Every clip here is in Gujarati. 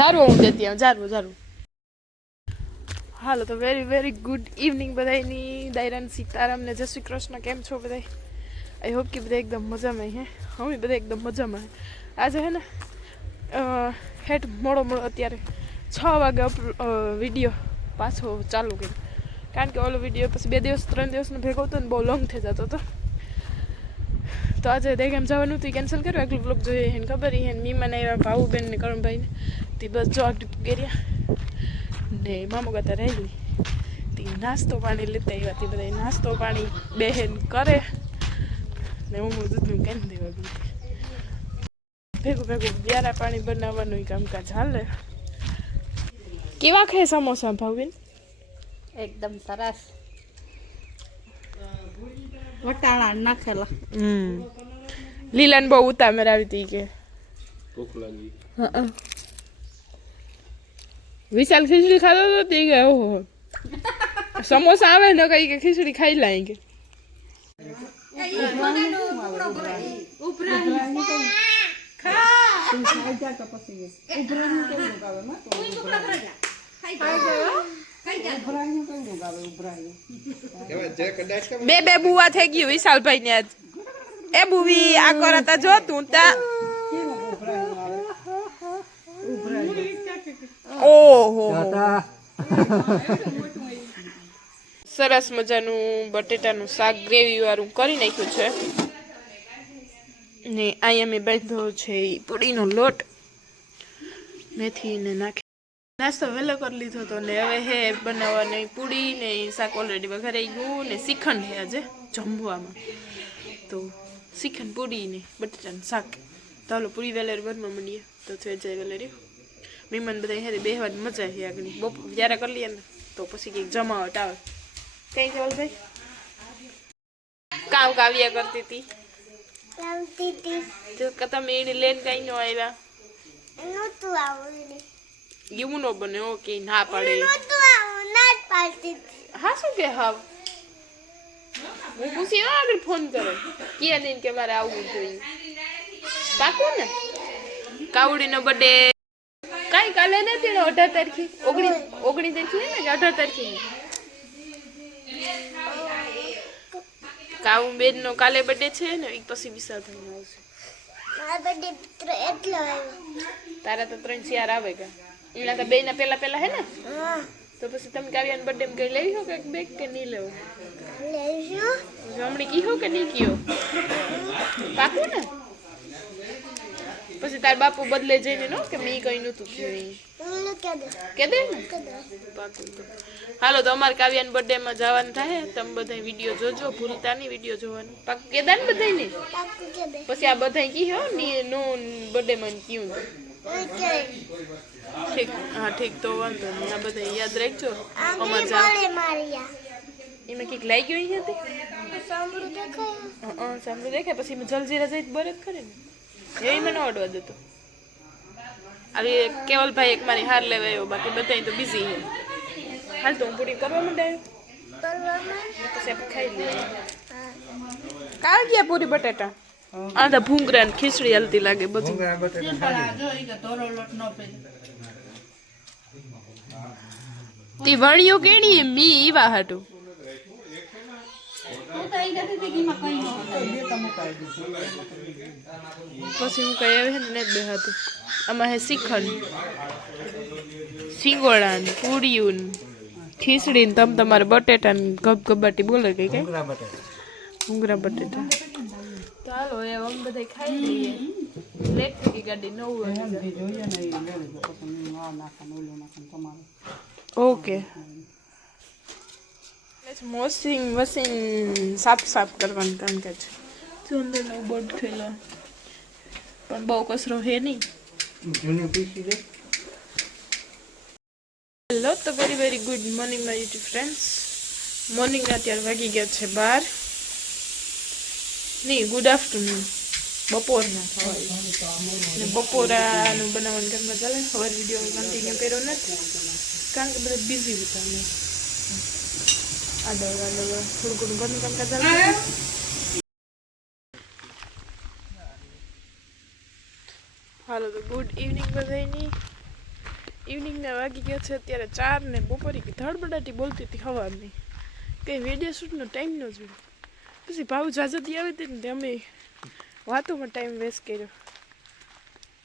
ઝારું હું દેતી આવું ઝારું. હાલો તો વેરી ગુડ ઇવનિંગ બધાની. દાયરાન સીતારામ ને જય શ્રી કૃષ્ણ. કેમ છો બધા? આઈ હોપ કે બધા એકદમ મજામાં હે. અમે બધા એકદમ મજામાં. આજે હે ને હેઠ મોડો અત્યારે 6 વાગે વિડીયો પાછો ચાલુ કર્યો, કારણ કે ઓલો વિડીયો પછી 2 દિવસ 3 દિવસનો ભેગો હતો ને બહુ લોંગ થઈ જતો હતો. તો આજે દહેગામ જવાનું હતું, કેન્સલ કર્યું. આગલું બ્લોગ જોઈએ એને ખબર હે. મીમાને આવ્યા, ભાવુબેન ને કરણભાઈ ને તે બસ જો આગળ ગેર્યા ને મામો ગાતા રહેલી તે નાસ્તો પાણી લેતા આવ્યા. તે બધા નાસ્તો પાણી બહેન કરે ને હું દૂધનું કેમ દેવા ગઈ ભેગું વ્યારા પાણી બનાવવાનું કામકાજ હાલે. કેવા ખાય સમોસા ભાવબેન? એકદમ સરસ. વટાણા નાખેલા. લીલાને બહુ ઉતામેર આવી હતી કે ભૂખ લાગી. વિશાલ ખીચડી ખાતો હતો તે કે ઓહો સમોસા આવે ને કઈ કે ખીચડી ખાઈ લાય કે બે બુવા થઈ ગયું વિશાલભાઈ ને આજ. એ બુવી આ કરતા જો તું તા ઓહો સરસ મજાનું બટેટાનું શાક ગ્રેવી વાળું કરી નાખ્યું છે ને અહીંયા મેં બાંધ્યો છે પૂરીનો લોટ મેથી ને નાખી. નાસ્તો વહેલો કરી લીધો હતો ને હવે હે બનાવવાની પૂરી ને શાક ઓલરેડી વઘારાઈ ગયું ને શ્રીખંડ છે આજે જમવામાં. તો શ્રીખંડ પૂરી ને બટેટાનું શાક. તો હાલો પૂરી વેલેરી બનવા માંડીએ. તો થઈ જાય વેલેરી. મહેમાન બધા હેરી બેહવાની મજા આવી. આગળ બપોર જ્યારે કરી લઈએ ને તો પછી કંઈક જમાવટ આવે. કઈ કેવલ ભાઈ કામ કાવ્યા કરતી હતી તમે એને લઈને કઈ નો આવ્યા? એવું નો બને. ઓકે ના પાડે. હા શું કે હા હું પૂછી આગળ ફોન કરો કે નહીં કે મારે આવવું જોઈએ. પાકું ને? કાવડીનો બર્થડે કઈ કાલે નથી ને 18 તારીખે 19 તારીખે ને 18 તારીખે કાવું બેન નો કાલે બર્થડે છે ને પછી વિશાલભાઈ નો આવશે. તારા તો 3-4 આવે કે એના તો 2 ના પેલા હે ને. તો પછી તમે કાવ્યાનો બર્થડે માં કઈ લેવી હો કે બેગ કે નહીં લેવું? હમણાં કીધો કે નહીં કીધો? પાકું ને? પછી તાર બાપુ બદલે જઈને નો કે મેં કઈ નતું કીધું કે દે ને પાકું. તો હાલો તો અમારે કાવ્યાના બર્થડે માં જવાનું થાય. તમે બધા વિડીયો જોજો, ભૂલતા નહીં વિડીયો જોવાનું. પાકું કેદા ને બધા ને? પછી આ બધા કીધો નો બર્થડે માં કીધું. ઠીક હા ઠીક તો વાંધો નહીં. આ બધા યાદ રાખજો. અમારે એમાં કંઈક લાઈ ગયું હતી સાંભળું દેખાય. પછી એમાં જલજીરા જઈ બરત કરે ને એ મને ઓડવા દેતો. આવી કેવલભાઈ એક મારી હાર લેવા આવ્યો. બાકી બધા તો બિઝી છે. હાલ તો હું પૂરી કરવા માંડાયો પછી આપણે ખાઈ લઈએ. કાલ ગયા પૂરી બટાટા આ તો ભૂંગરા ને ખીચડી હાલતી લાગે બધું. તી વણિયો કેણી મી ઈવા હાટું પછી હું કઈ આવે ને બે હતું. આમાં હે શ્રીખંડ, સિંગોડા ને પૂરીયું ને ખીચડી ને તમ તમારે બટેટા ને ગબગબાટી બોલે કઈ કઈ ભૂંગરા બટેટા. તો હાલો એ અમે બધા ખાઈ લઈએ. લેટ થઈ ગાડી 9 વાગે. ઓકે વોશિંગ મશીન સાફ કરવાનું કામકાજ છે. અંદરનો બોર્ડ થયેલો પણ બહુ કચરો હે નહીં. હેલો તો very good morning my YouTube friends. મોર્નિંગના અત્યારે વાગી ગયા છે 12 નહીં ગુડ આફ્ટરનૂન. બપોરના ને બપોરાનું બનાવવાનું ઘરમાં ચાલે. હવે વિડીયો કન્ટિન્યુ કર્યો નથી કારણ કે બધા બિઝી હતા. અમે થોડું ઘણું ઘરનું કામકાજ ચાલે. હાલો તો ગુડ ઇવનિંગ બધાની. ઇવનિંગના વાગી ગયા છે અત્યારે 4 ને બપોરે ધડબડાટી બોલતી હતી સવારની કંઈ વિડીયો શૂટનો ટાઈમ ન જોયો પછી ભાવ જાજતી આવી હતી ને અમે વાતોમાં ટાઈમ વેસ્ટ કર્યો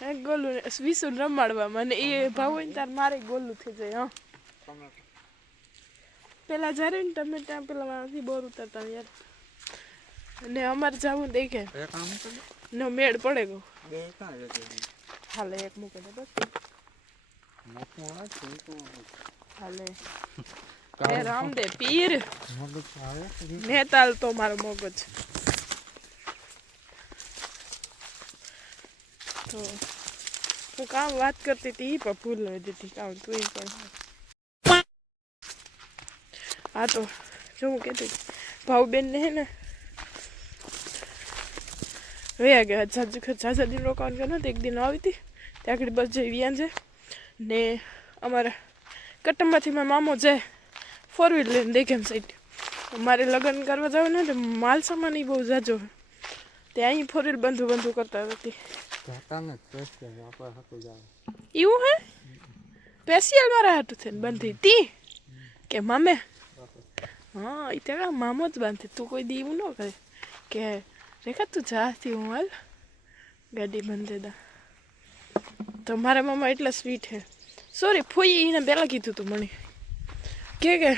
હે ગોલું વિસુને રમાડવામાં અને એ ભાવ હોય ને તાર મારે ગોલું થઈ જાય હા પેલા જ્યારે ને તમે ત્યાં પેલા મારાથી બોર ઉતારતા યાર અને અમારે જવું દેખે નો મેળ પડે ગો હાલે એક મૂકે દે બસ હાલે હે રામદેવ પીર નેતાલ તો મારો મગજ તો હું કામ વાત કરતી હતી એ પણ ભૂલ લઈ દીધી કામ તું પણ હા તો જો હું કહેતી ભાવબેન ને હે ને વયા ગયા ઝાઝા દિન રોકાવાનું કે નથી એક દિન આવી હતી ત્યાં આગળ બસ જઈ વ્યાન છે ને અમારા કટમમાંથી મારા મામો જાય 4 વ્હીલ લઈને દેખેમ સાઈડ મારે લગ્ન કરવા જવું ને તો માલ સામાન બહુ જાજો તે અહીં 4 વ્હીલ બંધુ કરતા હતી એવું હે સ્પેશિયલ મારા હાટું થઈને બંધી તી કે મામે હા એ ત્યાં મામો જ બાંધે તું કોઈ દી એવું ન કરે કે રેખા તું જાથી હું હાલ ગાડી બંધે દા તો મારા મામા એટલા સ્વીટ હે સોરી ફોઈ એને પહેલાં કીધું તું મને કે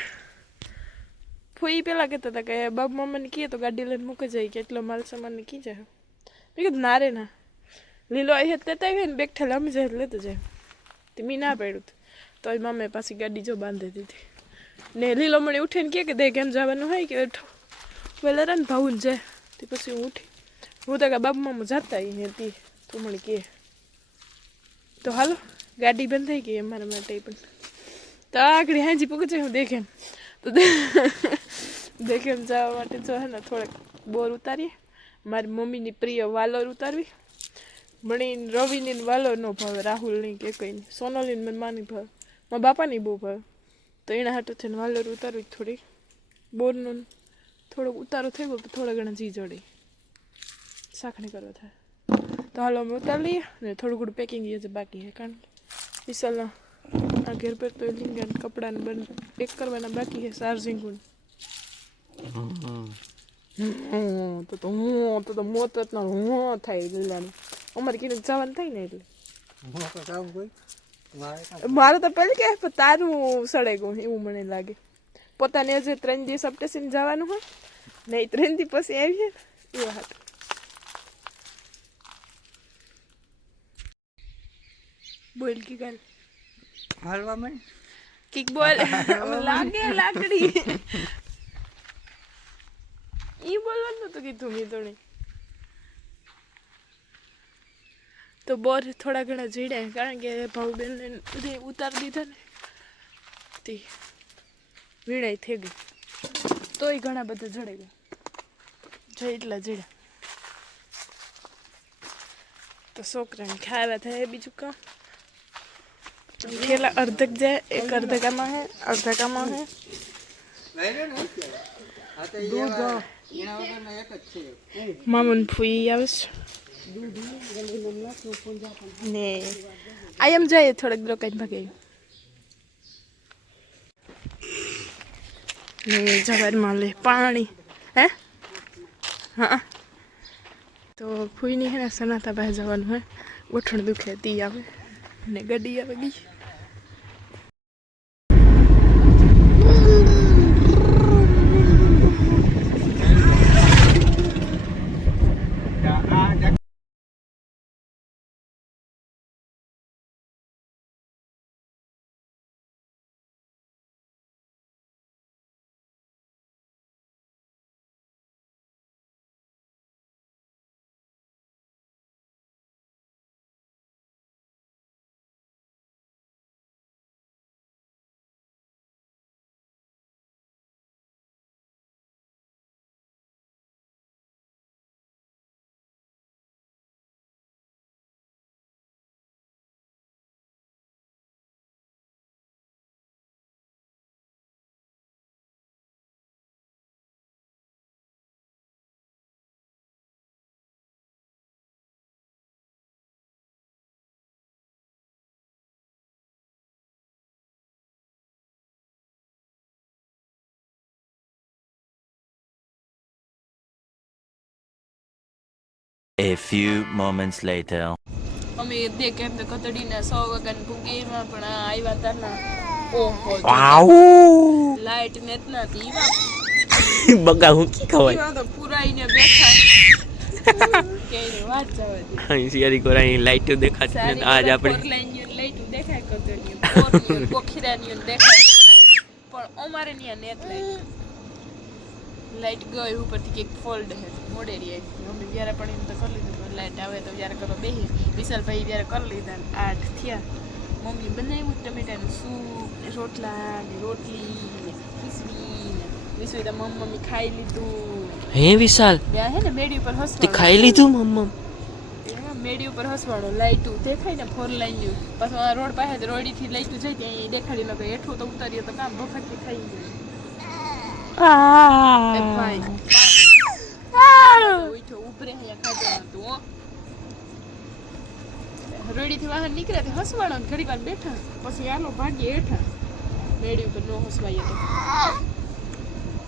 ફોઈ પહેલાં કહેતા હતા કે બાપ મામાને કહે તો ગાડી લઈને મૂકી જાય કે એટલો માલ સામાનને કી જાય મેં કીધું ના રે ના લીલો આવી લેતા આવીએ ને બેગ ઠેલા અમે જાય લેતો જાય તે મેં ના પાડ્યું તો એ મામે પાછી ગાડી જો બાંધી દીધી ને લીલો મને ઉઠીને કહે કે દે કેમ જવાનું હોય કે વેલા ને ભાવું જાય તે પછી હું ઉઠી હું તો કે બાપ મામા જતા હતી તું મને કહે તો હાલો ગાડી બંધ થઈ ગઈ અમારા માટે પણ તો આગળ હાજી પકડે હું દેખેમ તો દેખેમ જવા માટે જો હે ને થોડાક બોર ઉતારીએ મારી મમ્મીની પ્રિય વાલોર ઉતારવી મણીને રવિની વાલોર ન ભાવે રાહુલની કે કંઈ સોનલીને મને માની ભાવે મારા બાપાની બહુ ભાવે તો એના હાટું થઈને વાલોર ઉતારવી થોડી બોરનો થોડોક ઉતારો થઈ ગયો થોડા ઘણા જી જોડી સાખણી કરવા થાય તો હાલો અમે ઉતારી લઈએ ને થોડું ઘણું પેકિંગ એ છે બાકી છે કારણ કે વિશાલના આ ઘેર પર તો લીંગન કપડાને બંધ પેક કરવાના બાકી છે ચાર્જિંગ તો હું મોત ના હું થાય લીલાનું અમારે કીધું જવાનું થાય ને એટલે મારે તો પેલી કે તારું સડે ગયું એવું મને લાગે પોતાને હજુ 3 દિવસ અપટેસીને જવાનું હોય નહીં 3 દિવસ પછી આવીએ ને એવા હતા બોલ કી ગાલ હાલવા માં કિક બોલ લાગે લાકડી ઈ બોલવાનું તો કીધું મેં તો નહીં તો બોર થોડા ઘણા જીડ્યા કારણ કે ભાવબેનને બધે ઉતારી દીધા ને તે વીણાઈ થઈ ગઈ તોય ઘણા બધા જડે ગયા જો એટલા જીડ્યા તો છોકરાને ખાવા થાય બીજું કામ ખેલા અર્ધક જાય એક અર્ધકામાં હે અર્ધકામાં હે મામન ફૂઈ આવે ને આ એમ જાય થોડેક રોકાઈ ભાગે ને જવારમાં લે પાણી હે હા તો ફૂઈની હે ને સનાતા પાસે જવાનું હોય ગોઠણ દુખે તી આવે ને ગાડી આવે ગઈ A few moments later. અમે દેખ એમ તો કતડીના 100 વાગ્યાની ભૂગીમાં પણ આ આવ્યા તા ના ઓહો લાઈટ નેત ના તીવા બગા હું કી ખવાય તીવા તો પુરાઈને બેઠા કે વાત જવા દે અહીં સિયારી કોરાની લાઈટ દેખાતી ને આજ આપણે ફોર લાઈન લાઈટ દેખાય કતડીની ફોર ની કોખીરાની દેખાય પણ અમારે ન્યા નેત લાઈટ ગઈ ઉપરથી એક ફોલ્ડ હે મોડેરી આવી અમે જ્યારે પણ એમ તો કરી લીધું લાઈટ આવે તો જ્યારે કરો બેહી વિશાલભાઈ જ્યારે કરી લીધા 8 થયા મમ્મી બનાવ્યું ટમેટાનું સૂપ ને રોટલા ને રોટલી ને ખીચડી ને વિશ્વી તો મમ્મી ખાઈ લીધું હે વિશાલ ત્યાં હે ને મેડી ઉપર તે હસવાનું ખાઈ લીધું મમ્મા મેડી ઉપર હસવાનું લાઈટું દેખાય ને ફોર લાઈન પાછું આ રોડ પાસે રોડીથી લાઈટું જાય ત્યાં દેખાડી લો કે હેઠું તો ઉતારીએ તો કામ ભફાકી ખાઈ ગયું એ ભાઈ ઉઠો ઉપરે અહીંયા ખાતું હતું હો રોડીથી બહાર નીકળ્યા તે હસવાના ઘડી વાર બેઠા પછી આલો ભાગ્ય હેઠા મેડી ઉપર નો હસવાય તો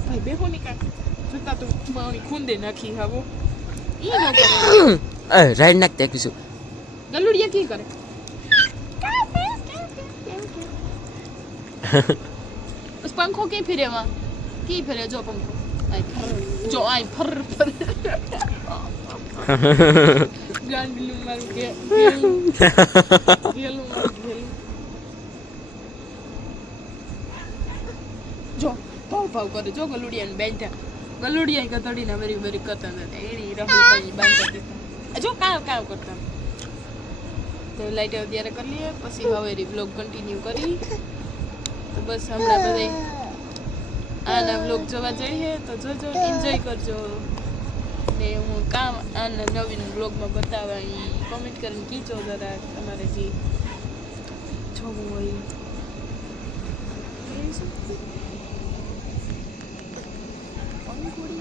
ભાઈ બેહો નીકળ જોતા તો મારી ખૂંદે નાખી હાવો ઈ ન કરે રાઈડ નાખ દેખીશું ગલુડિયા કી કરે બસ પંખો કે ફિરેવા કી ફિરે જો પંખો આઈ ફર જો આઈ ફર ફર ગાંડલું મારું કે ગેલું જો ભાવ કરે જો ગલુડિયાને બેઠા ગલુડિયા કતડીને વેરી વેરી કરતા હતા એની રહી બાંધતા દીધા જો કામ કરતા તો લાઈટ અત્યારે કરી લઈએ પછી હવે બ્લોગ કન્ટિન્યુ કરી તો બસ હમણાં બધા આના બ્લોગ જોવા જઈએ તો જોજો એન્જોય કરજો ને હું કામ આના નવીન બ્લોગમાં બતાવવા કોમેન્ટ કરીને કીજો જરા તમારે જે જોવું હોય પંખોડી